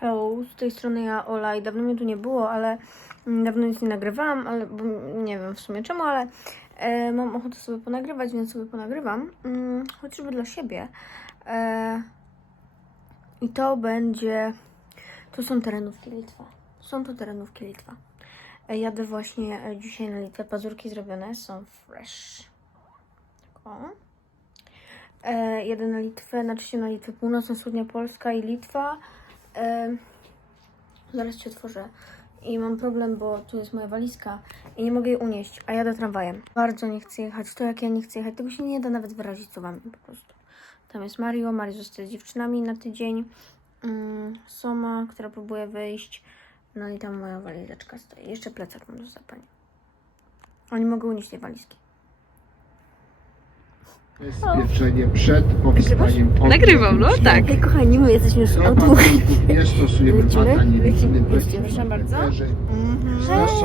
Hello, z tej strony ja Ola i dawno mnie tu nie było, ale mm, dawno nic nie nagrywałam, ale bo nie wiem w sumie czemu, ale e, mam ochotę sobie ponagrywać, więc sobie ponagrywam, mm, chociażby dla siebie. E, I to będzie, to są terenówki Litwa. Są to terenówki Litwa. E, jadę właśnie e, dzisiaj na Litwę, pazurki zrobione, są fresh. O. E, jadę na Litwę, znaczy się na Litwę Północno-Wschodnia Polska i Litwa. E, zaraz ci otworzę. I mam problem, bo tu jest moja walizka i nie mogę jej unieść, a jadę tramwajem. Bardzo nie chcę jechać. To jak ja nie chcę jechać, tego się nie da nawet wyrazić słowami po prostu. Tam jest Mario, Mario zostaje z dziewczynami na tydzień. Mm, Soma, która próbuje wyjść. No i tam moja walizeczka stoi. Jeszcze plecak mam do zapania. A nie mogę unieść tej walizki. Zabezpieczenie przed powstaniem ognia Nagrywam, no, tak. Hej kochani, my jesteśmy już pacjentów nie stosujemy Lecimy? badań innych Proszę bardzo.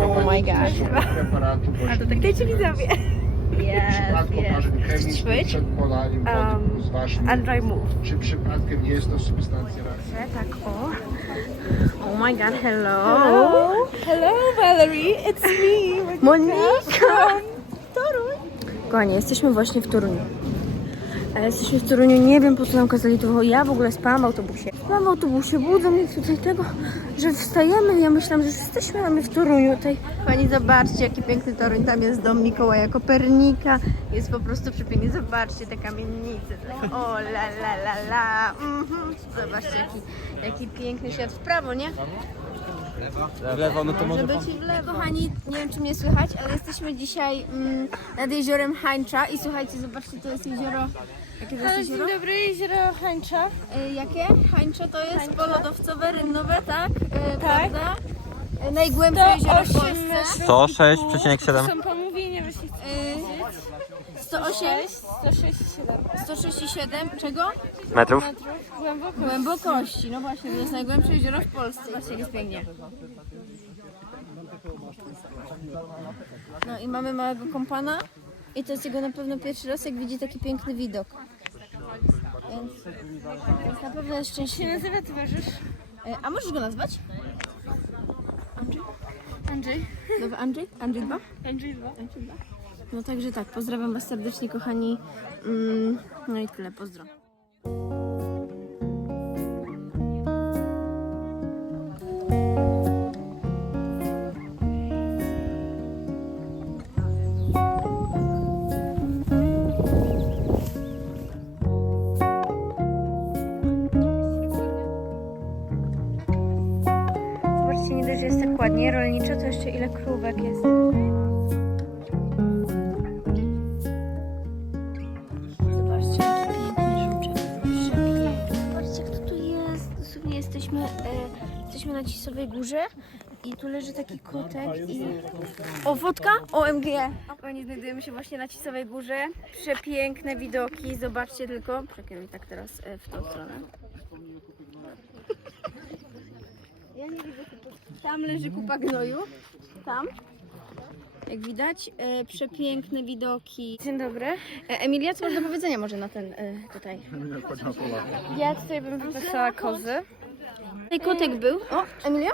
Oh my God. preparatu A to tak dajcie widzowie. W przypadku chemicznych przed polaniem wody Um, z waszym, Andrzej move. czy przypadkiem nie jest to substancja reakcyjna. Tak, o. Oh my god, hello. Hello. Hello Valerie, it's me. Monika! Kochani, jesteśmy właśnie w Toruniu. Ale jesteśmy w Toruniu, nie wiem po co nam kazali to. Ja w ogóle spałam w autobusie. Spałam w autobusie, budzą mnie tutaj tego, że wstajemy. Ja myślałam, że już jesteśmy, a my w Toruniu. Tutaj Pani, zobaczcie, jaki piękny Toruń. Tam jest dom Mikołaja Kopernika. Jest po prostu przepięknie. Zobaczcie, te kamienice. Tak, o, la, la, la, la. Mhm. Zobaczcie, jaki, jaki piękny świat. W prawo, nie? W lewo, no to może Żeby ci w lewo. Kochani, nie wiem czy mnie słychać, ale jesteśmy dzisiaj mm, nad jeziorem Hańcza i słuchajcie, zobaczcie, to jest jezioro. Jakie to jest Dzień jezioro? dobry, jezioro Hańcza. E, jakie? Hańcze to jest polodowcowe, rynnowe, tak? E, Tak. Prawda? E, najgłębsze jezioro w 108 Polsce. metrów. 106,7. Są pomówienia, jeśli chcesz E, 108, 167 167, czego? Metrów? metrów głęboko. Głębokości, no właśnie, to jest najgłębsze jezioro w Polsce. Zobaczcie, jak jest pięknie. No i mamy małego kompana i to jest jego na pewno pierwszy raz, jak widzi taki piękny widok. Więc, więc na pewno jest się szczęśliwy. nazywa towarzysz? E, A możesz go nazwać? Andrzej. Nowy Andrzej? Andrzej 2? Andrzej 2. No także tak, pozdrawiam Was serdecznie, kochani. Mm, no i tyle, pozdro. Nie dość, że jest tak ładnie rolniczo, to jeszcze ile krówek jest. Zobaczcie, jaki piękny. Przepiękny. Zobaczcie, kto tu jest. Dosłownie jesteśmy, e, jesteśmy na Cisowej Górze i tu leży taki kotek i... O, wodka? OMG! Oni znajdujemy się właśnie na Cisowej Górze. Przepiękne widoki, zobaczcie tylko. Czekaj mi tak teraz e, w tą stronę. Ja nie widzę Tam leży kupa gnoju. Tam. Jak widać, e, przepiękne widoki. Dzień dobry. E, Emilia, co masz do powiedzenia może na ten e, tutaj? Ja tutaj bym wypisała kozy. Tutaj kotek był. O, Emilia?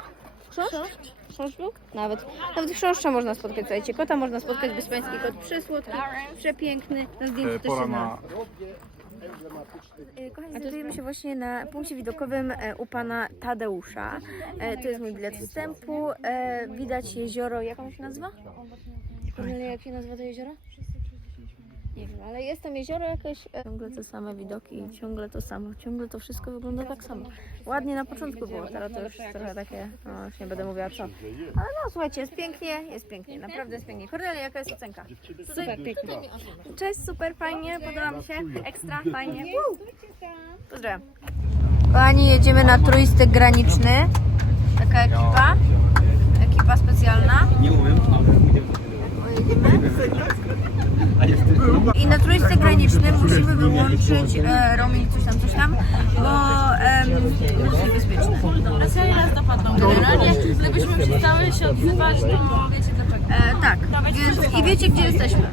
Chrząszcz? Chrząszcz był? Nawet. Nawet chrząszcza można spotkać, słuchajcie. Kota można spotkać, wyspański kot przysłodki, przepiękny. Na zdjęciu też się ma. E, Kochani, znajdujemy się właśnie na punkcie widokowym e, u pana Tadeusza. E, To jest mój bilet wstępu. E, Widać jezioro, jak ono się nazywa? Kornelia, jak się nazywa to jezioro? Nie wiem, ale jest tam jezioro jakieś. e, Ciągle te same widoki, ciągle to samo, ciągle to wszystko wygląda tak samo. Ładnie na początku było, teraz to już jest trochę takie, no już nie będę mówiła co. Ale no słuchajcie, jest pięknie, jest pięknie, naprawdę jest pięknie. Kornelia, jaka jest ocenka? Super pięknie. Cześć, super fajnie, podoba mi się, ekstra fajnie. Pozdrawiam. Kochani, jedziemy na trójstek graniczny. Taka ekipa, ekipa specjalna. Nie umiem, Jedziemy. I na trójstek graniczny musimy wyłączyć e, roaming coś tam, coś tam, bo em, jest niebezpieczne. A serio nas dopadną generalnie. Gdybyśmy przestały się odzywać, to wiecie dlaczego. E, tak, więc, i wiecie gdzie jesteśmy.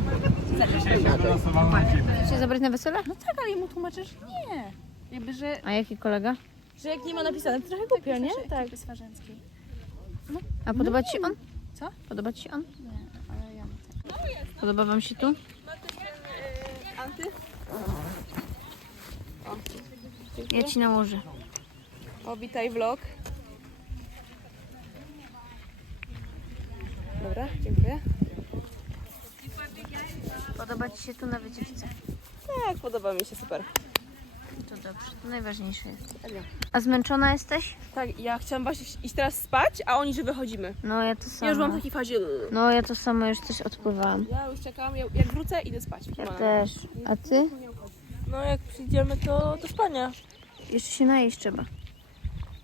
Chcecie zabrać na wesele? No tak, ale mu tłumaczysz nie. Jakby, że A jaki kolega? Że jak nie ma napisane, to trochę głupio, nie? Tak. A podoba Ci się on? Co? Podoba Ci się on? Podoba Wam się tu? Ja Ci nałożę. O, witaj vlog. Dobra, dziękuję. Podoba Ci się tu na wycieczce? Tak, podoba mi się, super. To dobrze, to najważniejsze jest. A zmęczona jesteś? Tak, ja chciałam właśnie iść teraz spać, a oni, że wychodzimy. No ja to samo. Ja już mam taki fazie. No ja to samo już też odpływałam. Ja już czekam, ja- jak wrócę, idę spać. Ja też. A Ty? No jak przyjdziemy, to do spania. Jeszcze się najeść trzeba.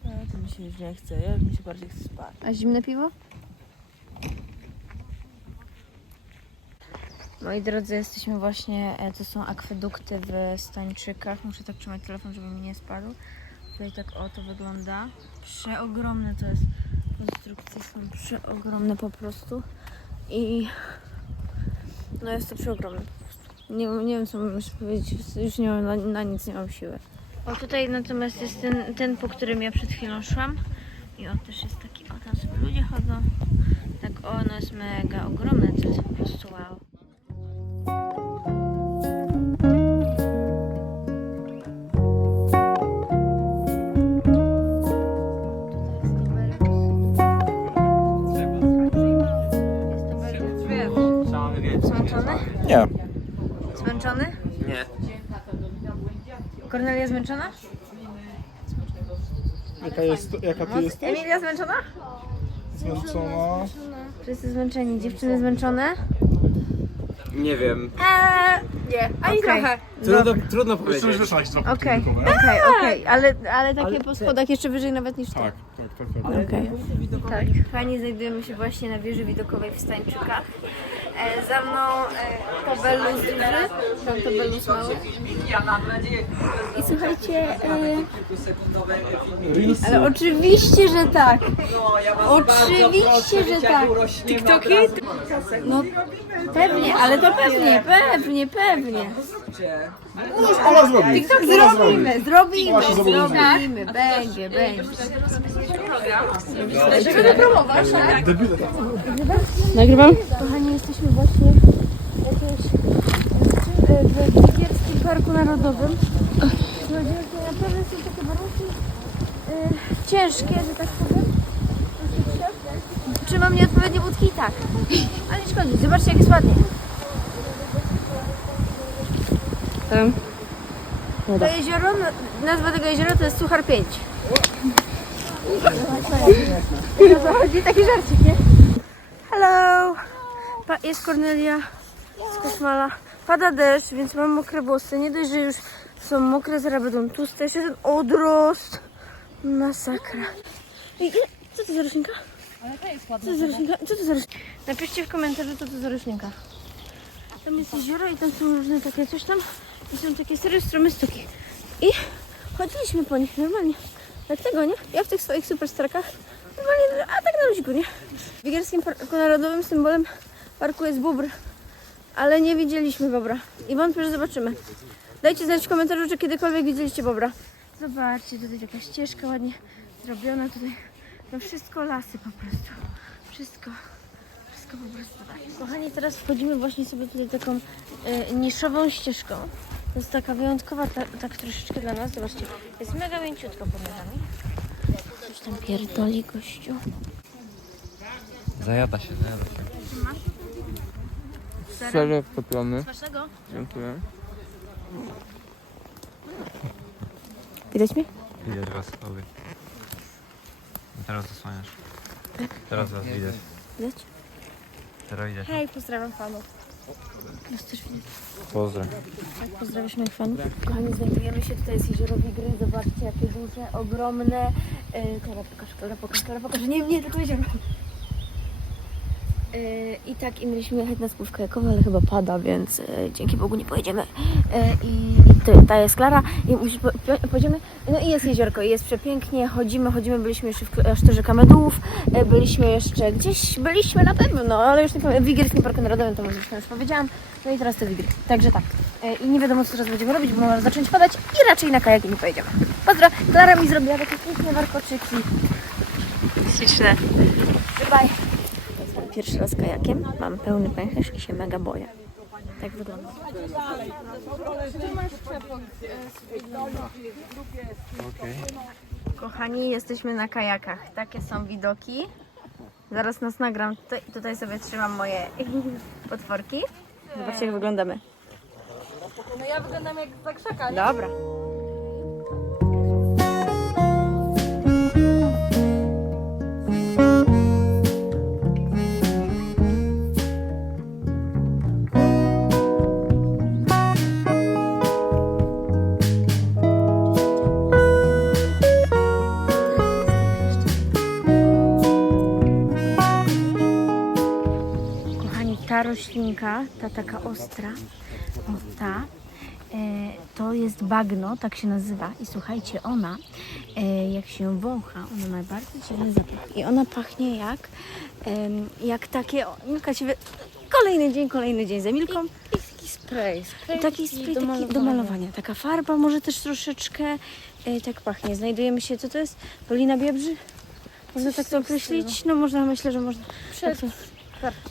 No, to mi się już nie chce, ja mi się bardziej chce spać. A zimne piwo? Moi drodzy, jesteśmy właśnie, e, to są akwedukty w Stańczykach. Muszę tak trzymać telefon, żeby mi nie spadł. Tutaj tak o to wygląda. Przeogromne to jest. Konstrukcje są przeogromne po prostu. I no jest to przeogromne. Nie, nie wiem co mam powiedzieć, już nie mam na, na nic nie mam siły. O tutaj natomiast jest ten, ten, po którym ja przed chwilą szłam. I on też jest taki, o tam sobie ludzie chodzą. Tak, o, ono jest mega ogromne, to jest po prostu wow. Kornelia zmęczona? Jaka, jest, jaka ty jesteś? Emilia zmęczona? Zmęczona? Wszyscy zmęczeni. Dziewczyny zmęczone? Nie wiem. Eee, nie. Ani trochę. Trudno, trudno Jeszcze powiedzieć. już wyszłaś z Okej, okej, okej, ale, ale takie po schodach jeszcze wyżej nawet niż. Tak, tak, tak. tak. Okej. Tak. Kochani, znajdujemy się właśnie na wieży widokowej w Stańczykach. E, za mną e, tabelus duży, tam tabelus mały. I słuchajcie, e, ale oczywiście, że tak. Oczywiście, że tak. TikToki? No pewnie, ale to pewnie, pewnie, pewnie. Ona zrobi! Zrobimy, zrobimy, zobowiązana. zrobimy, będzie, będzie. Debile tak. Nagrywam? Kochani, jesteśmy właśnie w jakimś e, w Wigierskim Parku Narodowym. Naprawdę są takie warunki e, ciężkie, że tak powiem. Trzymam nieodpowiednie budki tak. Ale nie szkodzi, zobaczcie jak jest ładnie. To jezioro, na- nazwa tego jeziora to jest Suchar 5. I o co chodzi? Taki żarcik, nie? Hello! Pa, jest Kornelia z Kosmala. Pada deszcz, więc mam mokre włosy. Nie dość, że już są mokre, zaraz będą tłuste. Jeszcze ten odrost. Masakra. Ej, co to za roślinka? Co to za roślinka? Co to za roślinka? Napiszcie w komentarzu, co to za roślinka. Tam jest jezioro i tam są różne takie coś tam. I są takie serio stromy stoki. I chodziliśmy po nich normalnie. Dlatego, nie? Ja w tych swoich superstrakach normalnie, a tak na luziku, nie? W Wigierskim Parku Narodowym symbolem parku jest bóbr. Ale nie widzieliśmy bobra. I wątpię, że zobaczymy. Dajcie znać w komentarzu, czy kiedykolwiek widzieliście bobra. Zobaczcie, tutaj taka ścieżka ładnie zrobiona. Tutaj no wszystko lasy po prostu. Wszystko. Wszystko po prostu tak. Kochani, teraz wchodzimy właśnie sobie tutaj taką e, niszową ścieżką. To jest taka wyjątkowa, ta, tak troszeczkę dla nas. Zobaczcie, jest mega mięciutko pod nogami. Coś tam pierdoli gościu. Zajada się, zajada się. Serek topiony. Smacznego? Dziękuję. Widać mnie? Widać was obie. Teraz zasłaniasz. Teraz was widać. Widać? Teraz widać. Hej, pozdrawiam fanów. Już też. Pozdro. Tak, pozdrawiam moich fanów. Kochani, znajdujemy się tutaj z jezioro Wigry. Zobaczcie, jakie duże, ogromne. Yy, pokaż, pokaż, Kara, pokaż. Nie, nie, tylko jezioro. E, I tak, i mieliśmy jechać na spływ kajakowy, ale chyba pada, więc e, dzięki Bogu nie pojedziemy. E, I i ta jest Klara i musi, po, po, pojedziemy. No i jest jeziorko, i jest przepięknie, chodzimy, chodzimy, byliśmy jeszcze w klasztorze Kamedułów, byliśmy jeszcze gdzieś, byliśmy na pewno, no ale już nie pamiętam, w Wigilskim Parku Narodowym, to może zresztą już powiedziałam. No i teraz to Wigil, także tak. I nie wiadomo co teraz będziemy robić, bo może zacząć padać i raczej na kajaki nie pojedziemy. Pozdro, Klara mi zrobiła takie piękne warkoczyki. Śliczne. Bye. Pierwszy raz kajakiem, mam pełny pęcherz i się mega boję. Tak wygląda. Kochani, jesteśmy na kajakach. Takie są widoki. Zaraz nas nagram. Tutaj, tutaj sobie trzymam moje potworki. Zobaczcie, jak wyglądamy. No ja wyglądam jak za krzaka, nie? Dobra. Ta roślinka, ta taka ostra, o ta, e, to jest bagno, tak się nazywa. I słuchajcie, ona, e, jak się wącha, ona ma bardzo dziwny zapach. I ona pachnie jak, jak takie, Milka się wy... Kolejny dzień, kolejny dzień za Milką. Taki spray, spray I taki spray taki do malowania. Taka farba, może też troszeczkę e, tak pachnie. Znajdujemy się, co to jest? Polina Biebrzy? Można tak to określić? No można, myślę, że można. Przed tak to-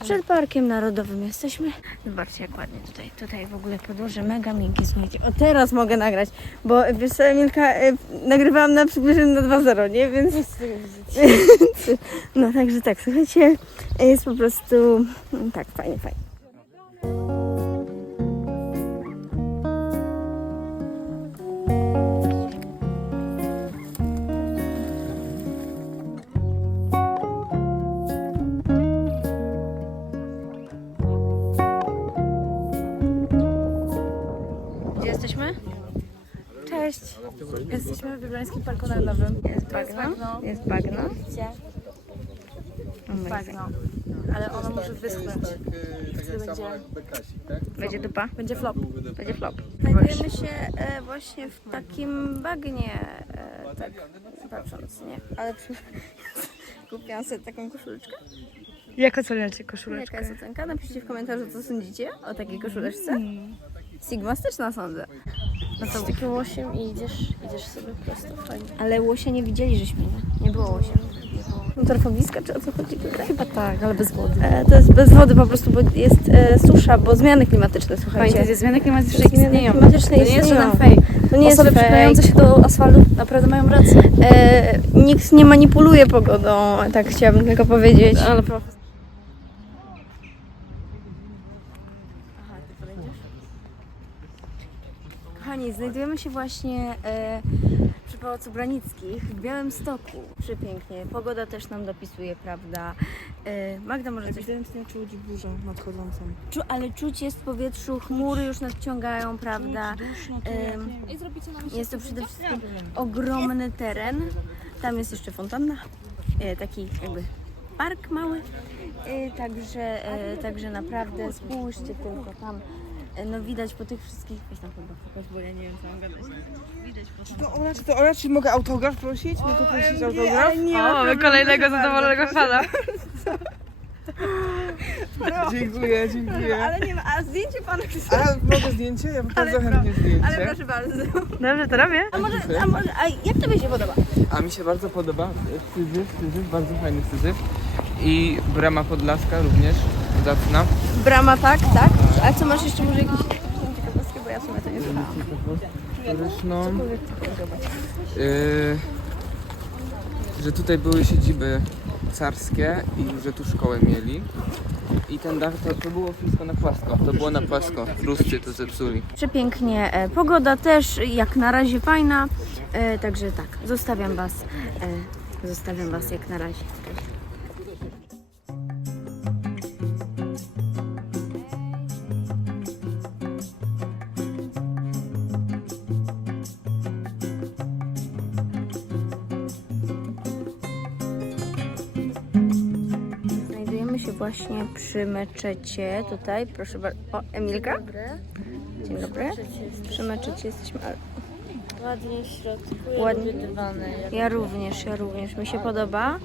Przed Parkiem Narodowym jesteśmy. Zobaczcie jak ładnie tutaj, tutaj w ogóle podłoże mega miękkie, słuchajcie. O teraz mogę nagrać, bo wiesz co, Emilka, e, nagrywałam na przybliżeniu na 2.0, nie? Więc... no także tak, słuchajcie, jest po prostu mm, tak, fajnie, fajnie. Jesteśmy? Cześć. Jesteśmy w Biebrańskim Parku Narodowym. Jest bagno. Jest bagno. Bagno. Ale ono może wyschnąć. Wtedy będzie, będzie dupa. Będzie flop. Będzie flop. Znajdujemy się e, właśnie w takim bagnie. E, tak patrząc, nie? Ale przy... kupiłam sobie taką koszuleczkę. Jak oceniacie koszuleczkę? Jaka jest ocenka? Napiszcie w komentarzu, co sądzicie o takiej koszuleczce. Sigmastyczna sądzę. No to Takie łosiem i idziesz, idziesz sobie prosto fajnie. Ale łosia nie widzieli, żeśmy, nie? Nie było łosia. Torfowiska, czy o co chodzi tutaj? Chyba tak, ale bez wody. E, to jest bez wody po prostu, bo jest e, susza, bo zmiany klimatyczne, słuchajcie. Pamiętajcie, zmiany klimatyczne Zmiany istnieją. klimatyczne To nie jest żaden fake. To nie jest Osoby przyklejające się do asfaltu naprawdę mają rację. E, nikt nie manipuluje pogodą, tak chciałabym tylko powiedzieć. Ale prof. Kochani, znajdujemy się właśnie e, przy Pałacu Branickich w Białymstoku. Przepięknie. Pogoda też nam dopisuje, prawda? E, Magda może coś... Ewidentnie czuć burzę nadchodzącą. Czu, ale czuć jest w powietrzu, chmury już nadciągają, prawda? Em, jest to przede wszystkim ogromny teren. Tam jest jeszcze fontanna, e, taki jakby park mały. E, Także, e, także naprawdę spójrzcie tylko tam. No widać po tych wszystkich. Weź tam chyba pokaż, bo ja nie wiem co mam gadać. Widać po. To Ola, czy to Ola, czy mogę autograf prosić? Mogę prosić autograf? Nie, O, mamy kolejnego zadowolonego fana. Dziękuję, dziękuję. ale nie ma. A zdjęcie pana A mogę zdjęcie? Ja bardzo chętnie Ale zdjęcie. proszę bardzo. Dobrze, to robię. A może, a może, a jak tobie się podoba? A mi się bardzo podoba. Syzyf, syzyf, bardzo fajny syzyf. I brama podlaska również zacna. Brama tak, tak. A co masz jeszcze może jakieś ciekawostki, bo ja w sumie to nie słuchałam. Historyczną. Yy, że tutaj były siedziby carskie i że tu szkołę mieli. I ten dach to, to było wszystko na płasko. To było na płasko. Ruscy to zepsuli. Przepięknie. E, Pogoda też jak na razie fajna. E, także tak, zostawiam Was. E, zostawiam Was jak na razie. Znajdujemy właśnie przy meczecie tutaj, proszę bardzo. O, Emilka? Dzień dobry. Przy meczecie jesteśmy. ale Ładnie w środku, Ładnie. wydywane. Ja również, ja również. Mi się podoba.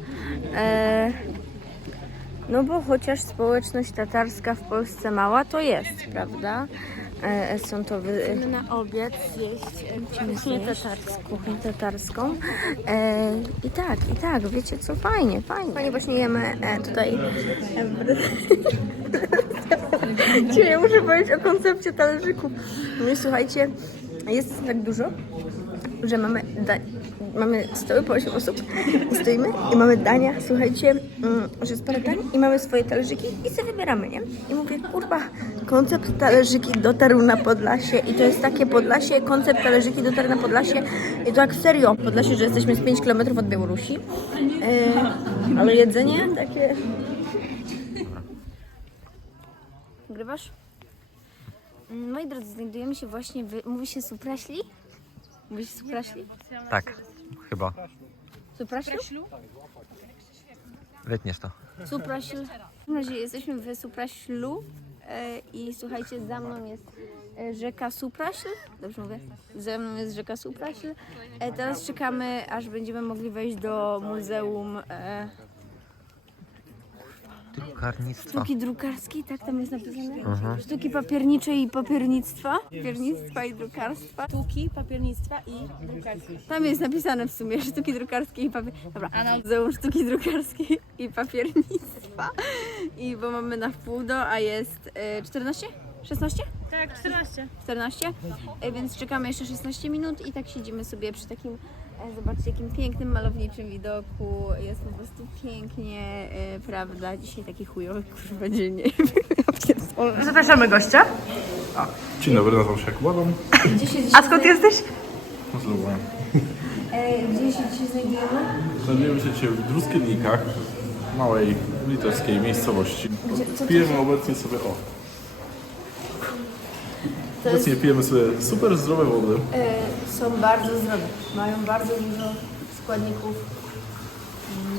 E, no bo chociaż społeczność tatarska w Polsce mała, to jest, prawda? E, są to wy, Na obiad zjeść kuchnię tatarską. kuchnię tatarską. E, I tak, i tak, wiecie co, fajnie, fajnie. Fajnie właśnie jemy e, tutaj. Cię, ja muszę powiedzieć o koncepcie talerzyków. No i słuchajcie, jest tak dużo, że mamy, mamy stoły po 8 osób i stoimy i mamy dania, słuchajcie, mm, że jest parę dań i mamy swoje talerzyki i sobie wybieramy, nie? I mówię, kurwa, koncept talerzyki dotarł na Podlasie i to jest takie Podlasie, koncept talerzyki dotarł na Podlasie i to jak serio, Podlasie, że jesteśmy z 5 km od Białorusi, yy, ale jedzenie takie... Grywasz? Mm, Moi drodzy, znajdujemy się właśnie w... Mówi się Supraśli? Mówi się Supraśli? Tak, chyba. Supraślu? Wytniesz to. Supraśl. W każdym razie jesteśmy w Supraślu e, i słuchajcie, za mną jest e, rzeka Supraśl. Dobrze mówię? Za mną jest rzeka Supraśl. E, teraz czekamy, aż będziemy mogli wejść do Muzeum e, Drukarnictwa. Sztuki Drukarskiej, tak tam jest napisane? Mhm. Sztuki papierniczej i papiernictwa. Papiernictwa i drukarstwa. Sztuki, papiernictwa i drukarstwa. Tam jest napisane w sumie sztuki drukarskie i papier... Dobra, Muzeum Sztuki Drukarskiej i Papiernictwa. I bo mamy na wpół do, a jest e, 14? 16? Tak, 14. 14, E, więc czekamy jeszcze 16 minut i tak siedzimy sobie przy takim, zobaczcie jakim pięknym, malowniczym widoku, jest po prostu pięknie, e, prawda, dzisiaj taki chujowy kurwa dzień, nie wiem, ja pierdolę. Zapraszamy gościa. Dzień dobry, nazywam się Adam. A skąd jesteś? Z Lublina. E, Gdzie się dzisiaj znajdujemy? Znajdujemy się dzisiaj w Druskiednikach, małej litewskiej miejscowości. Pijemy obecnie sobie o. Obecnie pijemy sobie super zdrowe wody. E, Są bardzo zdrowe, mają bardzo dużo składników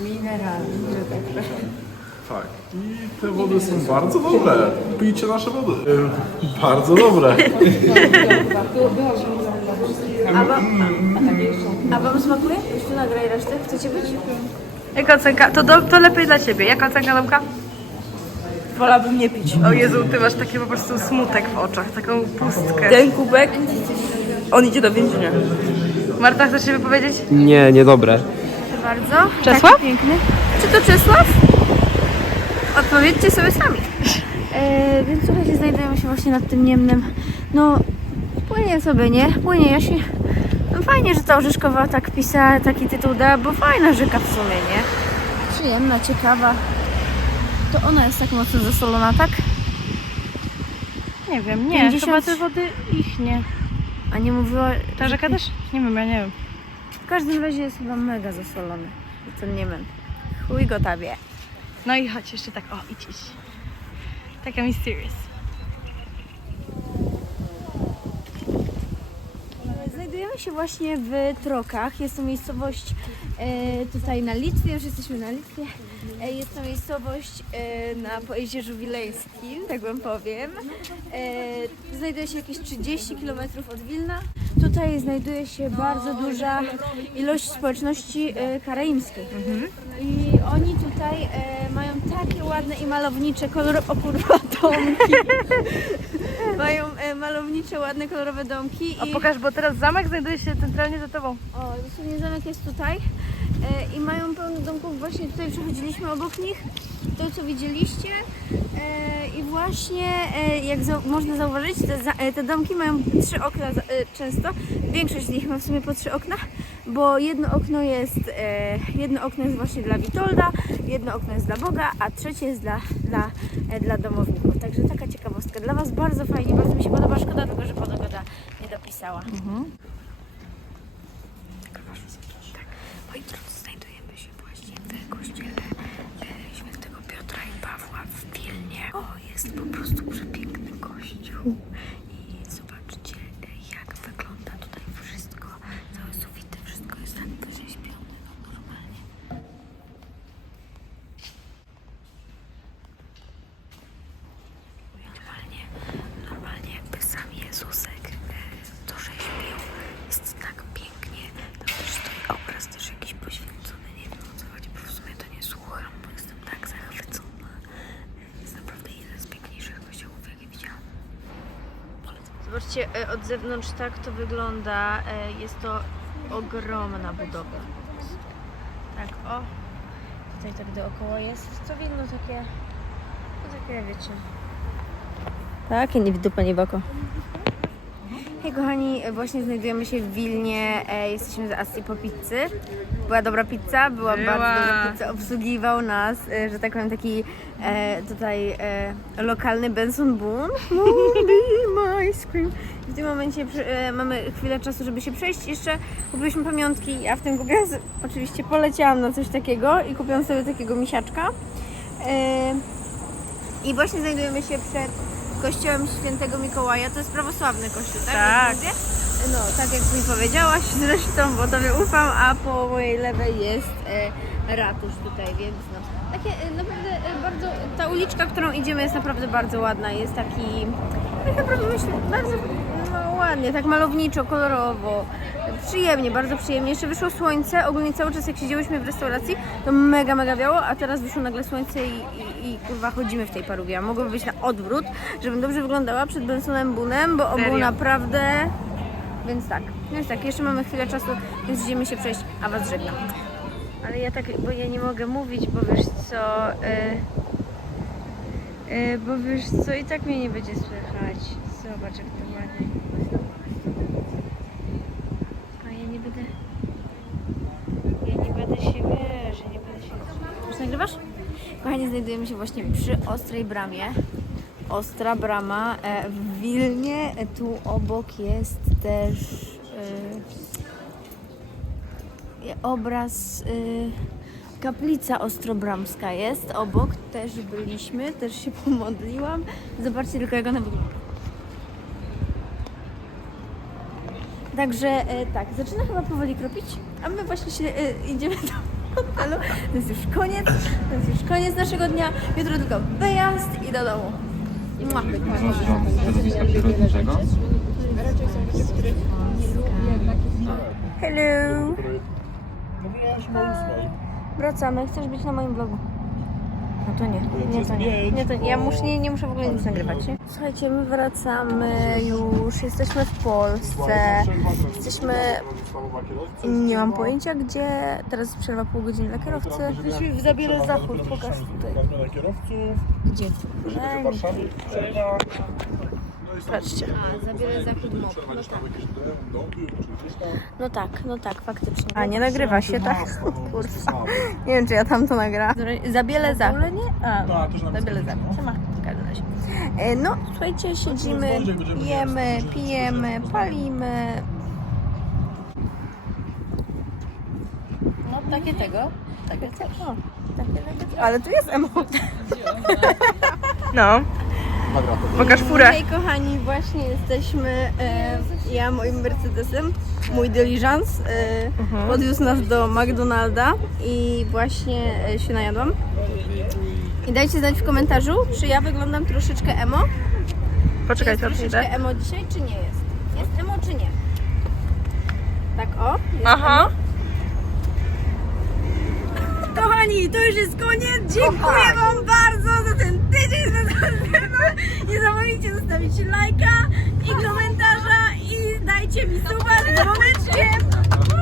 mineralnych, że tak powiem. Tak. I te wody są bardzo dobre. Pijcie nasze wody. E, bardzo dobre. A wam smakuje? Jeszcze nagraj resztę, chcecie być? Jaka ocenka? To, do, to lepiej dla ciebie. Jaka ocenka Domka? Wolałabym nie pić. O Jezu, ty masz taki po prostu smutek w oczach, taką pustkę. Ten kubek, on idzie do więzienia. Marta, chcesz się wypowiedzieć? Nie, niedobre. Bardzo. Czesław? Taki piękny. Czy to Czesław? Odpowiedzcie sobie sami. E, więc słuchajcie, znajdujemy się właśnie nad tym Niemnem. No, płynie sobie, nie? Płynie. Ja się... No fajnie, że ta Orzeszkowa tak pisała, taki tytuł dała, bo fajna rzeka w sumie, nie? Przyjemna, ciekawa. To ona jest tak mocno zasolona, tak? Nie wiem, nie. 50. Chyba te wody ich nie. A nie mówiła... Ta rzeka też? Nie wiem, ja nie wiem. W każdym razie jest chyba mega zasolony. Ten Niemen. Chuj go tabie. No i chodź jeszcze tak, o idź, idź. Taka mysterious. Znajdujemy się właśnie w Trokach. Jest to miejscowość e, tutaj na Litwie, już jesteśmy na Litwie. Jest to miejscowość e, na Pojezierzu Wileńskim, tak wam powiem. E, znajduje się jakieś 30 km od Wilna. Tutaj znajduje się bardzo duża ilość społeczności e, karaimskiej. I oni tutaj mają takie ładne i malownicze kolorowe... O kurwa, domki! mają malownicze, ładne, kolorowe domki. O i... pokaż, bo teraz zamek znajduje się centralnie za tobą. O, dosłownie zamek jest tutaj i mają pełno domków. Właśnie tutaj przechodziliśmy obok nich, to co widzieliście. E, I właśnie, e, jak można zauważyć, te, e, te domki mają trzy okna e, często. Większość z nich ma w sumie po trzy okna, bo jedno okno jest, e, jedno okno jest właśnie dla Witolda, jedno okno jest dla Boga, a trzecie jest dla, dla, e, dla domowników. Także taka ciekawostka. Dla Was bardzo fajnie, bardzo mi się podoba. Szkoda tylko, że pogoda nie dopisała. Moi drodzy, znajdujemy się właśnie w kościele e, świętego Piotra i Pawła w Wilnie. O, jest po prostu przepiękny kościół. I zobaczcie, e, jak wygląda tutaj wszystko. Całe sufity, wszystko jest tak wyrzeźbione, no normalnie. Zobaczcie, e, od zewnątrz tak to wygląda. E, Jest to ogromna budowa. Tak, o. Tutaj tak dookoła jest. Co widno takie, no takie wiecie. Takie nie widu pani boko. Hej kochani, właśnie znajdujemy się w Wilnie. E, jesteśmy z Asji po pizzy. Była dobra pizza, była, Była. bardzo dobra pizza. Obsługiwał nas, e, że tak powiem, taki e, tutaj e, lokalny Benson Boone. Moonbeam ice cream. W tym momencie przy, e, mamy chwilę czasu, żeby się przejść. Jeszcze kupiliśmy pamiątki. Ja w tym raz oczywiście poleciałam na coś takiego i kupiłam sobie takiego misiaczka. E, I właśnie znajdujemy się przed kościołem świętego Mikołaja. To jest prawosławny kościół, tak? Tak. No, tak jak mi powiedziałaś zresztą, bo tobie ufam, a po mojej lewej jest e, ratusz tutaj, więc no. Takie e, naprawdę e, bardzo, ta uliczka, którą idziemy jest naprawdę bardzo ładna, jest taki, tak naprawdę myślę, bardzo no, ładnie, tak malowniczo, kolorowo, przyjemnie, bardzo przyjemnie. Jeszcze wyszło słońce, ogólnie cały czas jak siedziałyśmy w restauracji, to mega, mega biało, a teraz wyszło nagle słońce i, i, i kurwa chodzimy w tej parówie. A mogłoby być na odwrót, żebym dobrze wyglądała przed Bensonem Bunem, bo on był Serio? naprawdę... Więc tak, więc tak, jeszcze mamy chwilę czasu, więc idziemy się przejść, a was żegnam. Ale ja tak, bo ja nie mogę mówić, bo wiesz co, y, y, bo wiesz co, i tak mnie nie będzie słychać. Zobacz jak to. A ja nie będę, ja nie będę się, wiesz, nie będę się... Już nagrywasz? Kochani, znajdujemy się właśnie przy Ostrej Bramie. Ostra Brama e, w Wilnie. E, Tu obok jest też e, obraz, e, kaplica ostrobramska jest obok. Też byliśmy, też się pomodliłam. Zobaczcie tylko jak ona wygląda. Także e, tak, zaczyna chyba powoli kropić, a my właśnie się e, idziemy do hotelu. To jest już koniec, to jest już koniec naszego dnia. Jutro tylko wyjazd i do domu. Mua. Hello! Wracamy. Chcesz być na moim vlogu? No to nie. Nie, to nie. nie, to nie. Ja muszę, nie, nie muszę w ogóle nic nagrywać. Nie? Słuchajcie, my wracamy już. Jesteśmy w Polsce. Jesteśmy... Nie mam pojęcia gdzie. Teraz przerwa pół godziny dla kierowcy. Jesteśmy w Zabiele Zachód. Pokaż tutaj. Gdzie? W Warszawie przerwa. Patrzcie. A, Zabiele Zachód MOP. No tak. No tak, no tak, faktycznie. A, nie nagrywa się, tak? Kurwa. Nie wiem, czy ja tam to nagra. Zabiele Zachód. nie? A, Tak, w każdym razie. E, No, słuchajcie, siedzimy, jemy, pijemy, palimy. No, takie tego. Takie takie. Ale tu jest emo. No. Pokaż furę. Hej kochani, właśnie jesteśmy, e, ja moim Mercedesem, mój dyliżans e, podwiózł nas do McDonalda i właśnie e, się najadłam. I dajcie znać w komentarzu, czy ja wyglądam troszeczkę emo. Poczekaj, jest to troszeczkę przyjdę. emo dzisiaj, czy nie jest? Jest emo, czy nie? Tak o, jest Aha. Kochani, to już jest koniec. Dziękuję Wam bardzo za ten tydzień, temat. Nie zapomnijcie zostawić lajka i komentarza i dajcie mi suba, dzwoneczkiem.